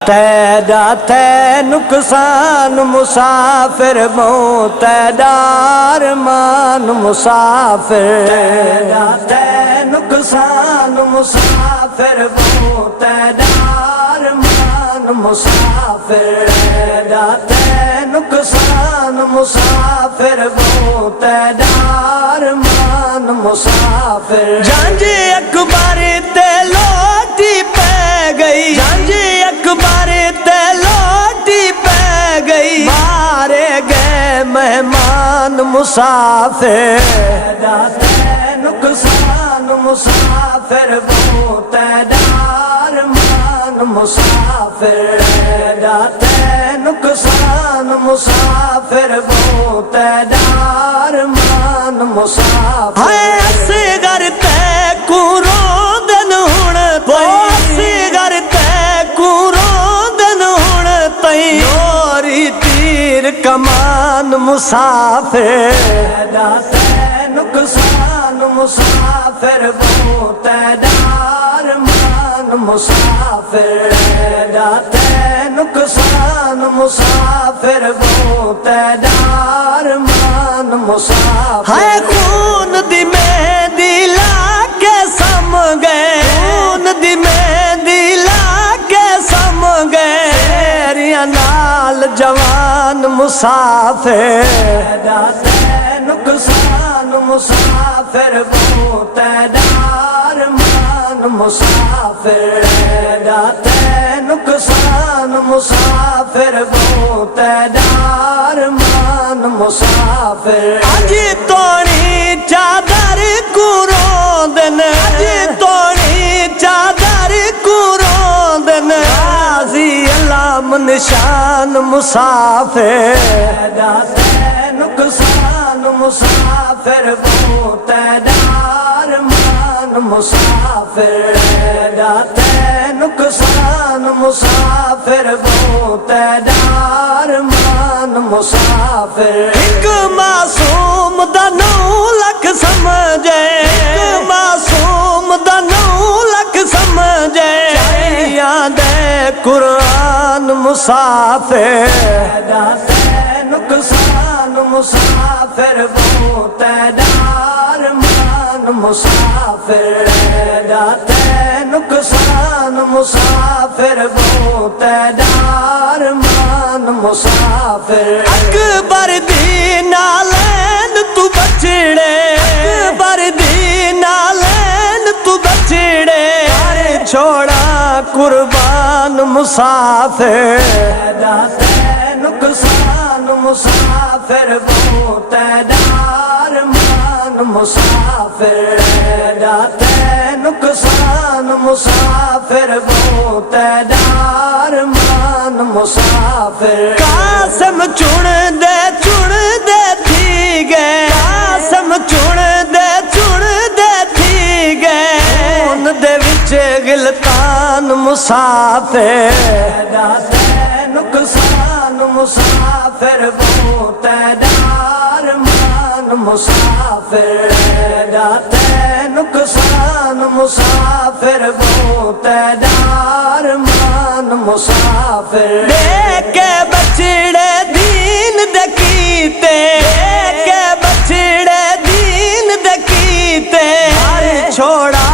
तैदा तै नुकसान मुसाफिर बहु तैदार मान मुसाफिर। तैदा तै नुकसान मुसाफिर बहु तैदार मान मुसाफिर। तैदा तै नुकसान मुसाफिर बहु तैदार मान मुसाफिर। झांझे अकबर ते लोटी पै गई, झांझे अकबर ते लोटी पै गई, मारे गए मेहमान मुसाफिर। तैदा तै नुकसान मुसाफिर बहु तैदार मान मुसाफिर। तैदा तै नुकसान मुसाफिर बहु तैदार मान मुसाफिर। असगर तै कुरो दिन हुण असगर तै कुरो दिन हुण तई योरी तीर कमान मुसाफिर। तैदा तै नुकसान मुसाफिर बहु तैदार मान मुसाफिर। तैदा तै नुकसान मुसाफिर बहु तैदार मान मुसाफिर। है खून दी मेहंदी लाके सम गए, खून दी मेहंदी लाके सम गए, तेरिया नाल जवान मुसाफिर। तैदा तै नुकसान मुसाफिर बहु तैदार मान मुसाफिर। तैदा तै नुकसान मुसाफिर बहु तैदार मान मुसाफिर। अज तोड़ी चादर कुरो दिन, अज तोड़ी चादर कुरो दिन, गाजी अलाम निशान मुसाफिर। तैदा तै नुकसान मुसाफिर बहु तैदार मान मुसाफिर। तैदा तै नुकसान मुसाफिर बहु तैदार मान मुसाफिर। एक मासूम दा 9 लख समझे, एक मासूम दा 9 लख समझे, चाहिया दे कुरान मुसाफिर। तैदा तै नुकसान मुसाफिर बहु तैदार मान मुसाफिर। तैदा तै नुकसान मुसाफिर बहु तैदार मान मुसाफिर। अकबर दी नालैन तू बछड़े, अकबर दी नालैन तू बछड़े, छोड़ा कुर्बान मुसाफिर। तैदा तै नुकसान मुसाफिर बहु तैदार मान मुसाफिर। तैदा तै नुकसान मुसाफिर बहु तैदार मान मुसाफिर। कासम चुन दे थी गए, कासम चुन दे थी गए, खून दे विच गिलतान मुसाफिर। तैदा तै नुकसान मुसाफिर बहु तैदार मान मुसाफिर। तैदा तै नुकसान मुसाफिर बहु तैदार मान मुसाफिर। देखे बछड़े दीन दकीते, देखे बछड़े दीन दकीते, छोड़ा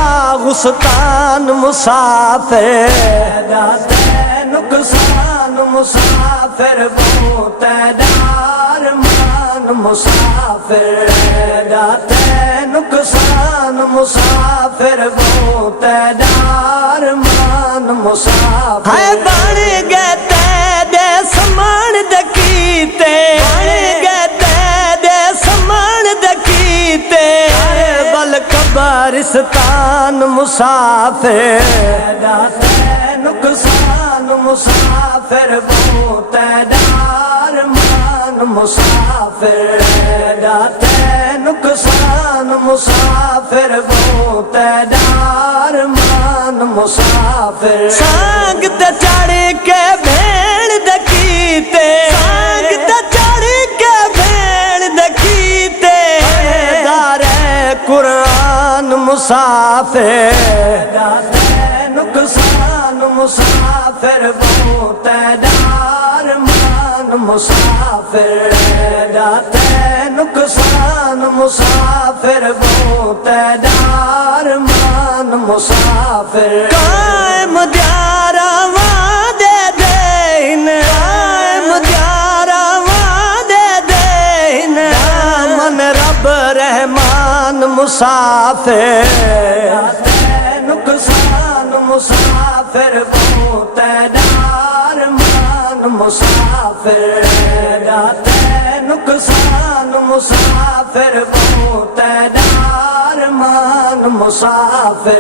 गुस्तान मुसाफिर। तैदा तै नुकसान मुसाफिर बहु तैदार मान मुसाफिर। तैदा तै नुकसान मुसाफिर बहु तैदार मान मुसाफिर। है बन गए तैदे समान दकीते, बन गए तैदे समान दकीते, बल कब्रिस्तान मुसाफिर। तैदा तै नुकसान मुसाफिर बहु तैदार मान मुसाफिर। तैदा तै नुकसान मुसाफिर बहु तैदार मान मुसाफिर। सांग ते चढ़ के भेड़ दकीते, सांग ते चढ़ के भेड़ दकीते, दारे कुरान मुसाफिर। तैदा तै नुकसान मुसाफिर बहुत डार मान मुसाफिर जाते नुकसान मुसाफिर बहुत डार मान मुसाफिर कायम द्यारा वादे देन कायम द्यारा वादे देन मन रब रहमान मुसाफिर नुकसान मुसाफिर बहुत डार मान मुसाफिर जाते नुकसान मुसाफिर बहुत डार मान मुसाफिर